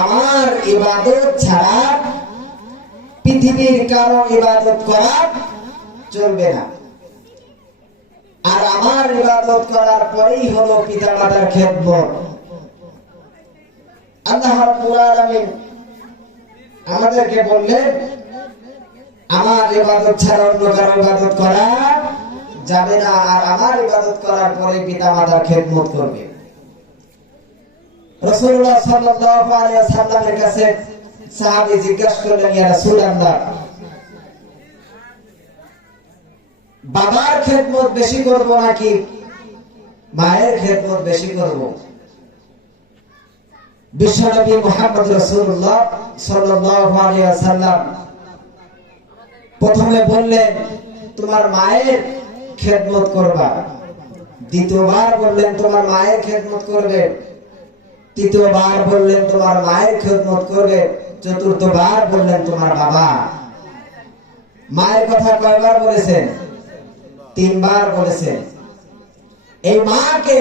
আমার ইবাদত ছাড়া পৃথিবীর কারো ইবাদত করা চলবে না। আর আমার ইবাদত করার পরেই হলো পিতামাতার খেদমত। আল্লাহ রাব্বুল আলামিন আমাদেরকে বললেন, আমার ইবাদত ছাড়া অন্য কারো ইবাদত করা যাবে না, আর আমার ইবাদত করার পরে পিতামাতার খেদমত করবে। রাসূলুল্লাহ সাল্লাল্লাহু আলাইহি ওয়াসাল্লামের কাছে সাহাবী জিজ্ঞাসা করলেন, ইয়া রাসূলুল্লাহ, বাবার খেদমত বেশি করব নাকি মায়ের খেদমত বেশি করব? বিশ্বনবী মুহাম্মদ রাসূলুল্লাহ সাল্লাল্লাহু আলাইহি ওয়াসাল্লাম প্রথমে বললেন, তোমার মায়ের খেদমত করবা। দ্বিতীয়বার বললেন, তোমার মায়ের খেদমত করবে। তৃতীয়বার বললেন, তোমার মায়ের খেদমত করবে। চতুর্থবার বললেন, তোমার বাবা। মায়ের কথা কয়বার বলেছেন? 3 বার বলেছেন। এই মাকে